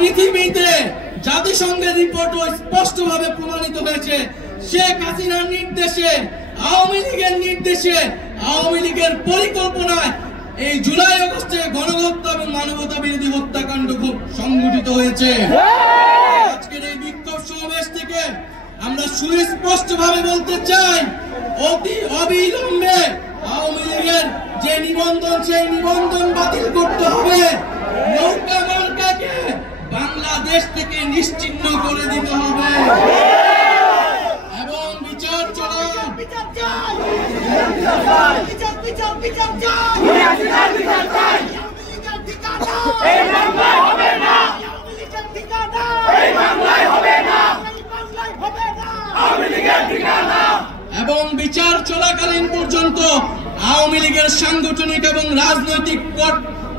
পৃথিবীতে জাতিসংঘের রিপোর্টও স্পষ্টভাবে প্রমাণিত হয়েছে, শেখ হাসিনার নির্দেশে, আওয়ামী লীগের নির্দেশে, আওয়ামী লীগের পরিকল্পনায় এই জুলাই আগস্টে গণহত্যা এবং মানবতা বিরোধী হত্যাকাণ্ড সংঘটিত হয়েছে। আজকের এই বিক্ষোভ সমাবেশ থেকে আমরা সুস্পষ্টভাবে বলতে চাই, অতি অবিলম্বে আওয়ামী লীগের যে নিবন্ধন, সেই নিবন্ধন বাতিল করতে হবে। নৌকা মার্কাকে বাংলাদেশ থেকে নিশ্চিহ্ন করে দিতে হবে এবং বিচার চলা এবং বিচার চলাকালীন পর্যন্ত আওয়ামী লীগের সাংগঠনিক এবং রাজনৈতিক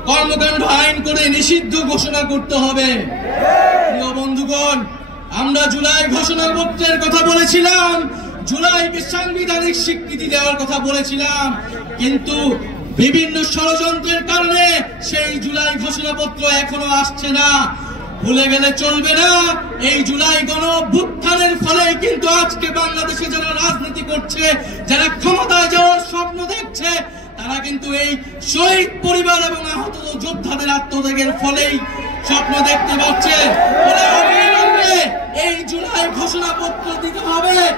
কর্মকাণ্ড আইন করে নিষিদ্ধ ঘোষণা করতে হবে। প্রিয় বন্ধুগণ, আমরা জুলাই ঘোষণাপত্রের কথা বলেছিলাম, জুলাইকে সাংবিধানিক স্বীকৃতি দেওয়ার কথা বলেছিলাম, কিন্তু বিভিন্ন ষড়যন্ত্রের কারণে সেই জুলাই ঘোষণাপত্র এখনো আসছে না। ভুলে গেলে চলবে না, এই জুলাই গণঅভ্যুত্থানের ফলে কিন্তু আজকে বাংলাদেশে যারা রাজনীতি করছে, যারা ক্ষমতায় যাওয়ার স্বপ্ন দেখছে, তারা কিন্তু এই শহীদ পরিবার এবং আহত যোদ্ধাদের আত্মত্যাগের ফলেই স্বপ্ন দেখতে পাচ্ছে। এই জুলাই ঘোষণাপত্র দিতে হবে।